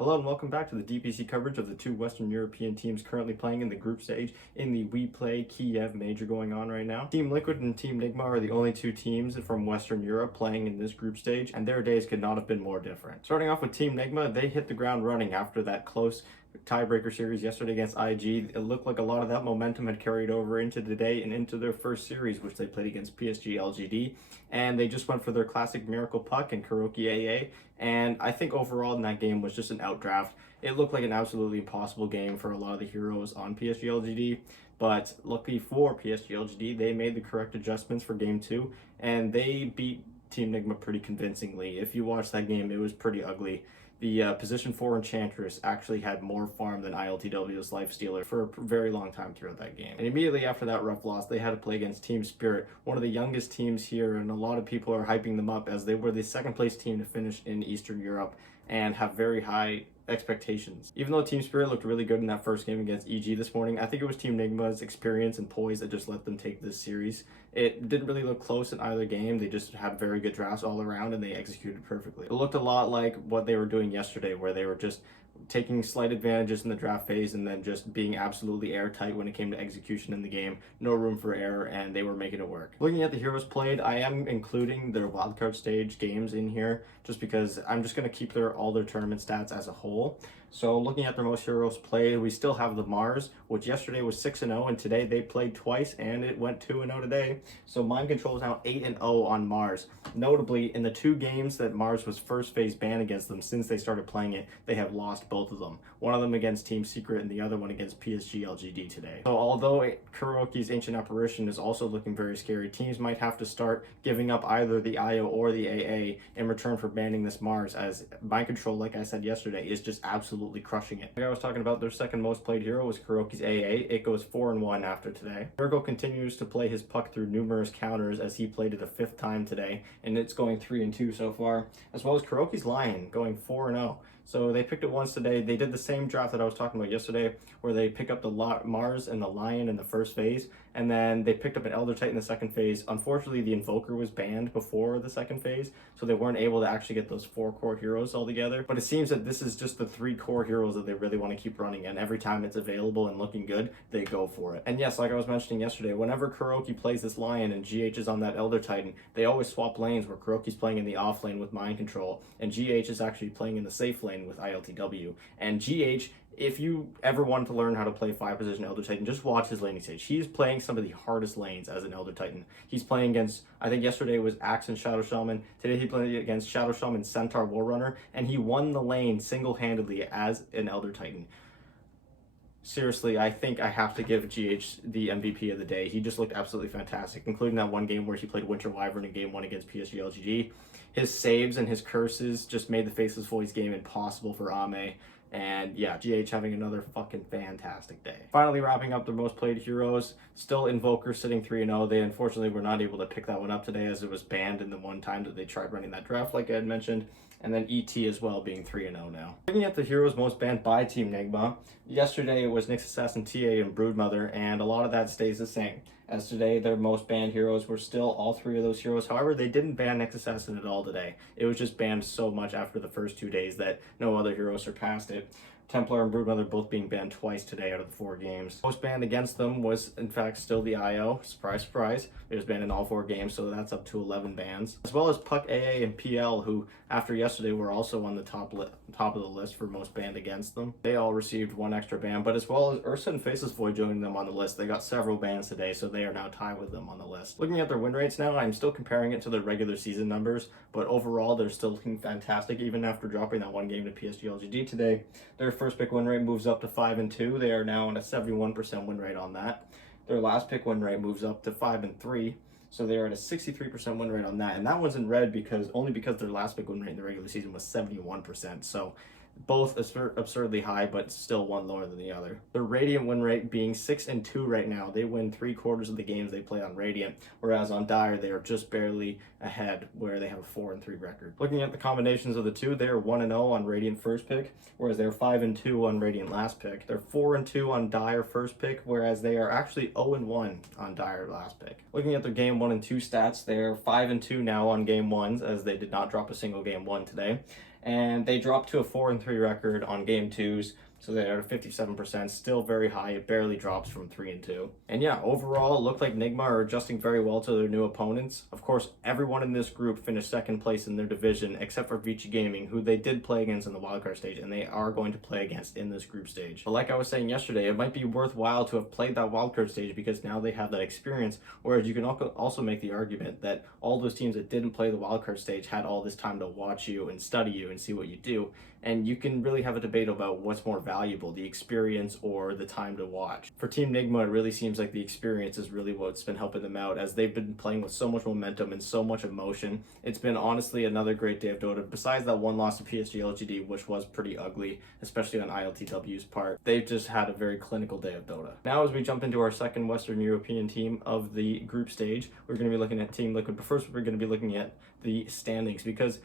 Hello and welcome back to the DPC coverage of the two Western European teams currently playing in the group stage in the WePlay Kyiv Major going on right now. Team Liquid and Team Nigma are the only two teams from Western Europe playing in this group stage, and their days could not have been more different. Starting off with Team Nigma, they hit the ground running after that close tiebreaker series yesterday against IG. It looked like a lot of that momentum had carried over into today and into their first series, which they played against PSG LGD, and they just went for their classic miracle puck and Karaoke AA, and I think overall in that game was just an outdraft. It looked like an absolutely impossible game for a lot of the heroes on PSG LGD, but lucky for PSG LGD, they made the correct adjustments for game 2, and they beat Team Nigma pretty convincingly. If you watch that game, it was pretty ugly. The position 4 Enchantress actually had more farm than ILTW's Lifestealer for a very long time throughout that game. And immediately after that rough loss, they had to play against Team Spirit, one of the youngest teams here, and a lot of people are hyping them up as they were the second place team to finish in Eastern Europe and have very high expectations. Even though Team Spirit looked really good in that first game against EG this morning, I think it was Team Nigma's experience and poise that just let them take this series. It didn't really look close in either game. They just had very good drafts all around and they executed perfectly. It looked a lot like what they were doing yesterday, where they were just taking slight advantages in the draft phase and then just being absolutely airtight when it came to execution in the game. No room for error, and they were making it work. Looking at the heroes played, I am including their wildcard stage games in here just because I'm just going to keep all their tournament stats as a whole. So looking at their most heroes played, we still have the Mars, which yesterday was 6-0, and today they played twice and it went 2-0 today. So Mind Control is now 8-0 on Mars. Notably, in the 2 games that Mars was first phase banned against them since they started playing it, they have lost both of them. One of them against Team Secret and the other one against PSG LGD today. So although Karaoke's Ancient Apparition is also looking very scary, teams might have to start giving up either the IO or the AA in return for banning this Mars, as Mind Control, like I said yesterday, is just absolutely crushing it. Like I was talking about, their second most played hero was Karaoke's AA. It goes 4-1 after today. Virgo continues to play his puck through numerous counters as he played it a 5th time today, and it's going 3-2 so far, as well as Karaoke's Lion going 4-0. So they picked it once today. They did the same draft that I was talking about yesterday, where they pick up the Mars and the Lion in the first phase, and then they picked up an Elder Titan in the second phase. Unfortunately, the Invoker was banned before the second phase, so they weren't able to actually get those 4 core heroes all together. But it seems that this is just the 3 core heroes that they really want to keep running, and every time it's available and looking good, they go for it. And yes, like I was mentioning yesterday, whenever Karaoke plays this Lion and GH is on that Elder Titan, they always swap lanes, where Karaoke's playing in the off lane with Mind Control, and GH is actually playing in the safe lane with ILTW. And GH, if you ever wanted to learn how to play 5-position Elder Titan, just watch his laning stage. He's playing some of the hardest lanes as an Elder Titan. He's playing against, I think yesterday was Axe and Shadow Shaman. Today he played against Shadow Shaman, Centaur, War Runner, and he won the lane single-handedly as an Elder Titan. Seriously, I think I have to give GH the MVP of the day. He just looked absolutely fantastic, including that one game where he played Winter Wyvern in game 1 against PSG LGD. His saves and his curses just made the Faceless Voice game impossible for Ame. And yeah, GH having another fucking fantastic day. Finally, wrapping up their most played heroes, still Invoker sitting 3-0. They unfortunately were not able to pick that one up today, as it was banned in the one time that they tried running that draft, like I had mentioned. And then ET as well, being 3-0 now. Looking at the heroes most banned by Team Nigma, yesterday it was Nyx Assassin, TA, and Broodmother, and a lot of that stays the same. As today, their most banned heroes were still all 3 of those heroes. However, they didn't ban Nyx Assassin at all today. It was just banned so much after the first 2 days that no other hero surpassed it. Templar and Broodmother both being banned twice today out of the 4 games. Most banned against them was, in fact, still the IO. Surprise, surprise. It was banned in all 4 games, so that's up to 11 bans. As well as Puck AA and PL, who, after yesterday, were also on the top of the list for most banned against them. They all received 1 extra ban, but as well as Ursa and Faceless Void joining them on the list. They got several bans today, so they are now tied with them on the list. Looking at their win rates now, I'm still comparing it to their regular season numbers, but overall, they're still looking fantastic, even after dropping that 1 game to PSG LGD today. Their first pick win rate moves up to 5-2. They are now on a 71% win rate on that. Their last pick win rate moves up to 5-3. So they are at a 63% win rate on that. And that one's in red because their last pick win rate in the regular season was 71%. So both absurdly high, but still one lower than the other. Their Radiant win rate being 6-2 right now. They win 3/4 of the games they play on Radiant, whereas on Dire they are just barely ahead, where they have a 4-3 record. Looking at the combinations of the two, they are 1-0 on Radiant first pick, whereas they're 5-2 on Radiant last pick. They're 4-2 on Dire first pick, whereas they are actually 0-1 on Dire last pick. Looking at their game 1 and 2 stats, they're 5-2 now on game 1s, as they did not drop a single game 1 today. and they dropped to a 4-3 record on game 2s. So they're at 57%, still very high. It barely drops from 3-2. And yeah, overall, it looked like Nigma are adjusting very well to their new opponents. Of course, everyone in this group finished second place in their division, except for Vici Gaming, who they did play against in the wildcard stage, and they are going to play against in this group stage. But like I was saying yesterday, it might be worthwhile to have played that wildcard stage because now they have that experience, whereas you can also make the argument that all those teams that didn't play the wildcard stage had all this time to watch you and study you and see what you do. And you can really have a debate about what's more valuable, the experience or the time to watch. For Team Nigma, it really seems like the experience is really what's been helping them out, as they've been playing with so much momentum and so much emotion. It's been honestly another great day of Dota. Besides that one loss to PSG LGD, which was pretty ugly, especially on ILTW's part, they've just had a very clinical day of Dota. Now as we jump into our second Western European team of the group stage, we're going to be looking at Team Liquid, but first we're going to be looking at the standings, because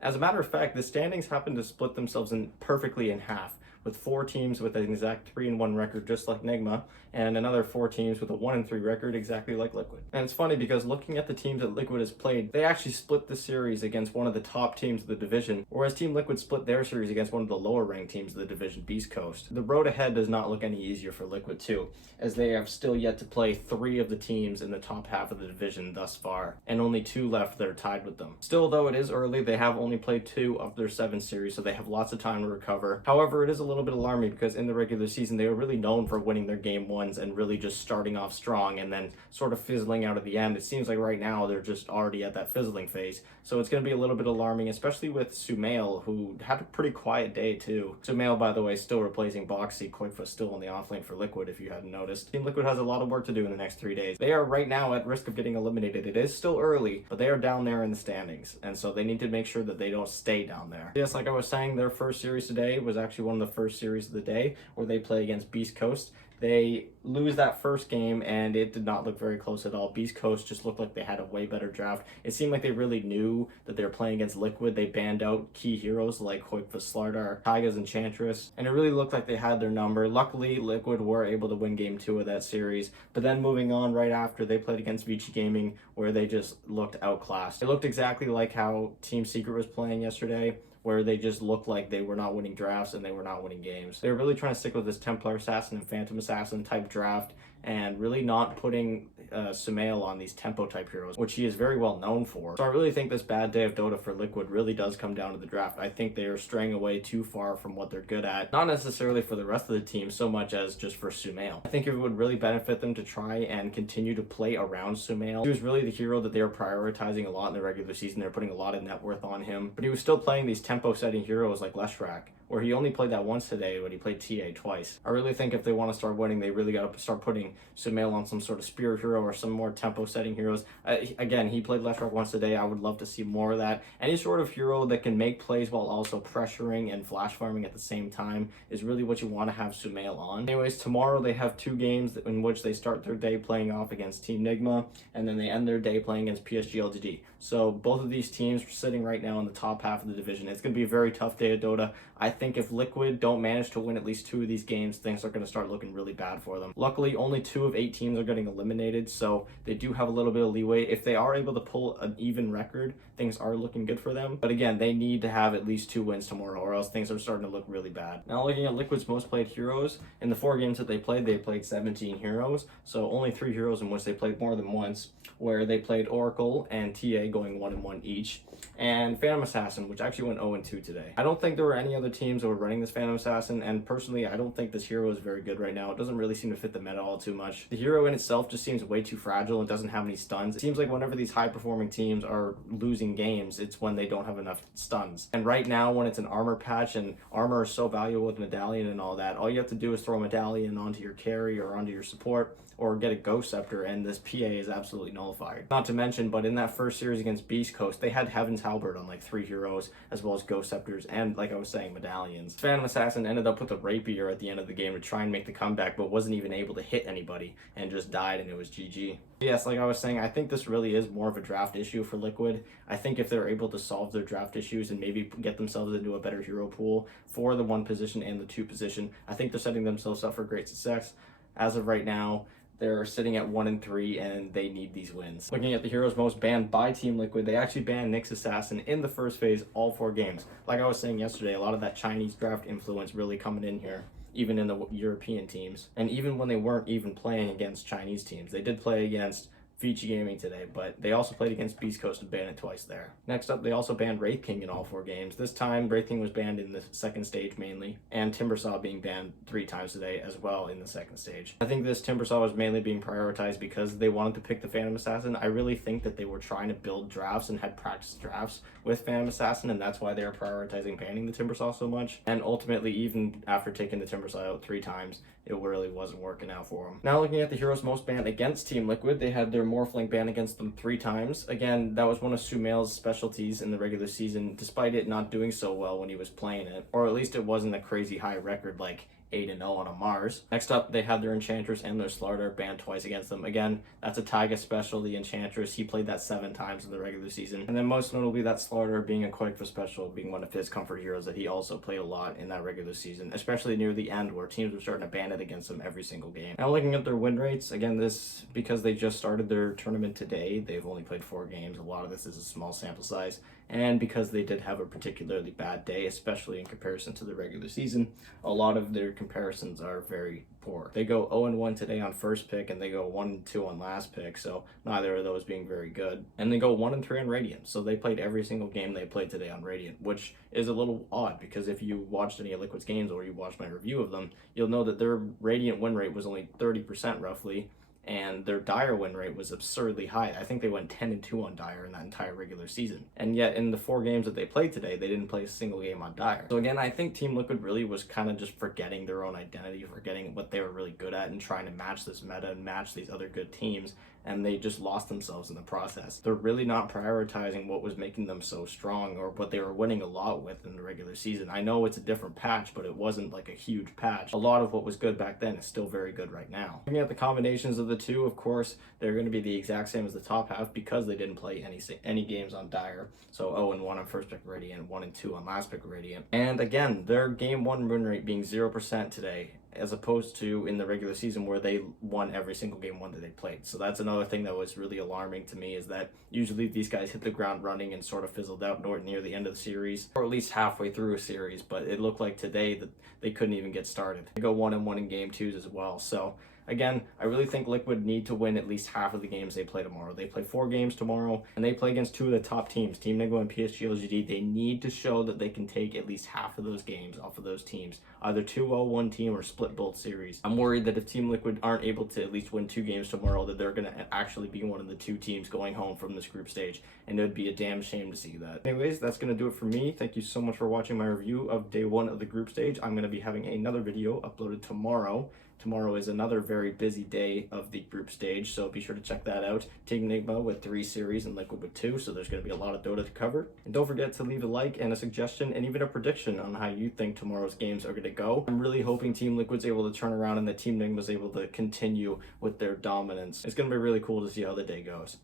as a matter of fact, the standings happen to split themselves perfectly in half, with 4 teams with an exact 3-1 record, just like Nigma, and another 4 teams with a 1-3 record, exactly like Liquid. And it's funny because looking at the teams that Liquid has played, they actually split the series against one of the top teams of the division, whereas Team Liquid split their series against one of the lower ranked teams of the division, Beast Coast. The road ahead does not look any easier for Liquid too, as they have still yet to play 3 of the teams in the top half of the division thus far, and only 2 left that are tied with them. Still, though it is early, they have only played 2 of their 7 series, so they have lots of time to recover. However, it is a little bit alarming because in the regular season, they were really known for winning their game 1s and really just starting off strong and then sort of fizzling out at the end. It seems like right now they're just already at that fizzling phase. So it's going to be a little bit alarming, especially with Sumail, who had a pretty quiet day too. Sumail, by the way, still replacing Boxy. Koikfa still on the offlane for Liquid, if you hadn't noticed. Team Liquid has a lot of work to do in the next 3 days. They are right now at risk of getting eliminated. It is still early, but they are down there in the standings, and so they need to make sure that they don't stay down there. Yes, like I was saying, their first series today was actually one of the first series of the day, where they play against Beast Coast. They lose that first game, and it did not look very close at all. Beast Coast just looked like they had a way better draft. It seemed like they really knew that they were playing against Liquid. They banned out key heroes like Hoikva Slardar, Taiga's Enchantress, and it really looked like they had their number. Luckily, Liquid were able to win game 2 of that series, but then moving on right after, they played against Vici Gaming, where they just looked outclassed. It looked exactly like how Team Secret was playing yesterday, where they just looked like they were not winning drafts and they were not winning games. They were really trying to stick with this Templar Assassin and Phantom Assassin type draft and really not putting Sumail on these tempo type heroes, which he is very well known for. So I really think this bad day of Dota for Liquid really does come down to the draft. I think they are straying away too far from what they're good at, not necessarily for the rest of the team so much as just for Sumail. I think it would really benefit them to try and continue to play around Sumail. He was really the hero that they were prioritizing a lot in the regular season. They're putting a lot of net worth on him, but he was still playing these tempo setting heroes like Leshrac, where he only played that once today, but he played TA twice. I really think if they want to start winning, they really got to start putting Sumail on some sort of spirit hero or some more tempo setting heroes. Again, he played Leshrac once today. I would love to see more of that. Any sort of hero that can make plays while also pressuring and flash farming at the same time is really what you want to have Sumail on. Anyways, tomorrow they have 2 games in which they start their day playing off against Team Nigma, and then they end their day playing against PSG LGD. So both of these teams are sitting right now in the top half of the division. It's going to be a very tough day of Dota. I think if Liquid don't manage to win at least 2 of these games, things are going to start looking really bad for them. Luckily, only 2 of 8 teams are getting eliminated, so they do have a little bit of leeway. If they are able to pull an even record, things are looking good for them. But again, they need to have at least 2 wins tomorrow, or else things are starting to look really bad. Now, looking at Liquid's most played heroes, in the 4 games that they played 17 heroes, so only 3 heroes in which they played more than once, where they played Oracle and TA going 1-1 each, and Phantom Assassin, which actually went 0-2 today. I don't think there were any other teams that were running this Phantom Assassin, and personally, I don't think this hero is very good right now. It doesn't really seem to fit the meta all too much. The hero in itself just seems way too fragile and doesn't have any stuns. It seems like whenever these high-performing teams are losing games, it's when they don't have enough stuns. And right now, when it's an armor patch, and armor is so valuable with Medallion and all that, all you have to do is throw Medallion onto your carry or onto your support, or get a Ghost Scepter, and this PA is absolutely nullified. Not to mention, but in that first series against Beast Coast, they had Heaven's Halberd on like 3 heroes, as well as Ghost Scepters, and like I was saying, Medallions. Phantom Assassin ended up with a Rapier at the end of the game to try and make the comeback, but wasn't even able to hit anybody, and just died, and it was GG. Yes, like I was saying, I think this really is more of a draft issue for Liquid. I think if they're able to solve their draft issues and maybe get themselves into a better hero pool for the 1 position and the 2 position, I think they're setting themselves up for great success. As of right now, They're sitting at 1-3 and they need these wins. Looking at the heroes most banned by Team Liquid, they actually banned Nyx Assassin in the first phase all 4 games. Like I was saying yesterday, a lot of that Chinese draft influence really coming in here, even in the European teams. And even when they weren't even playing against Chinese teams, they did play against Vici Gaming today, but they also played against Beast Coast and banned it twice there. Next up, they also banned Wraith King in all 4 games. This time, Wraith King was banned in the second stage mainly, and Timbersaw being banned 3 times today as well in the second stage. I think this Timbersaw was mainly being prioritized because they wanted to pick the Phantom Assassin. I really think that they were trying to build drafts and had practice drafts with Phantom Assassin, and that's why they were prioritizing banning the Timbersaw so much. And ultimately, even after taking the Timbersaw out 3 times, it really wasn't working out for them. Now looking at the heroes most banned against Team Liquid, they had their Morphling banned against them 3 times. Again, that was one of Sumail's specialties in the regular season, despite it not doing so well when he was playing it. Or at least it wasn't a crazy high record like 8-0 on a Mars. Next up, they had their Enchantress and their Slardar banned twice against them. Again, that's a Taiga special, the Enchantress. He played that 7 times in the regular season. And then most notably, that Slardar being a Quake for special, being one of his comfort heroes that he also played a lot in that regular season, especially near the end where teams were starting to ban it against him every single game. Now looking at their win rates, again, this, because they just started their tournament today, they've only played 4 games. A lot of this is a small sample size. And because they did have a particularly bad day, especially in comparison to the regular season, a lot of their comparisons are very poor. They go 0-1 today on first pick, and they go 1-2 on last pick, so neither of those being very good. And they go 1-3 on Radiant, so they played every single game they played today on Radiant, which is a little odd, because if you watched any of Liquid's games or you watched my review of them, you'll know that their Radiant win rate was only 30% roughly, and their Dire win rate was absurdly high. I think they went 10-2 on Dire in that entire regular season. And yet in the 4 games that they played today, they didn't play a single game on Dire. So again, I think Team Liquid really was kind of just forgetting their own identity, forgetting what they were really good at, and trying to match this meta and match these other good teams, and they just lost themselves in the process. They're really not prioritizing what was making them so strong or what they were winning a lot with in the regular season. I know it's a different patch, but it wasn't like a huge patch. A lot of what was good back then is still very good right now. Looking at the combinations of the two, of course, they're going to be the exact same as the top half because they didn't play any games on Dire. So 0-1 on first pick Radiant, 1-2 on last pick Radiant. And again, their game 1 win rate being 0% today, as opposed to in the regular season where they won every single game 1 that they played. So that's another thing that was really alarming to me, is that usually these guys hit the ground running and sort of fizzled out near the end of the series, or at least halfway through a series, but it looked like today that they couldn't even get started. They go 1-1 in game 2s as well. So again, I really think Liquid need to win at least half of the games they play tomorrow. They play 4 games tomorrow, and they play against 2 of the top teams, Team Nigma and PSG LGD. They need to show that they can take at least half of those games off of those teams, either 2-0-1 team or split both series. I'm worried that if Team Liquid aren't able to at least win 2 games tomorrow, that they're going to actually be one of the 2 teams going home from this group stage, and it would be a damn shame to see that. Anyways, that's going to do it for me. Thank you so much for watching my review of day 1 of the group stage. I'm going to be having another video uploaded tomorrow. Tomorrow is another very busy day of the group stage, so be sure to check that out. Team Nigma with 3 series and Liquid with 2, so there's going to be a lot of Dota to cover. And don't forget to leave a like and a suggestion and even a prediction on how you think tomorrow's games are going to go. I'm really hoping Team Liquid's able to turn around and that Team Nigma's able to continue with their dominance. It's going to be really cool to see how the day goes.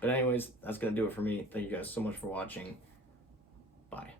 But anyways, that's going to do it for me. Thank you guys so much for watching. Bye.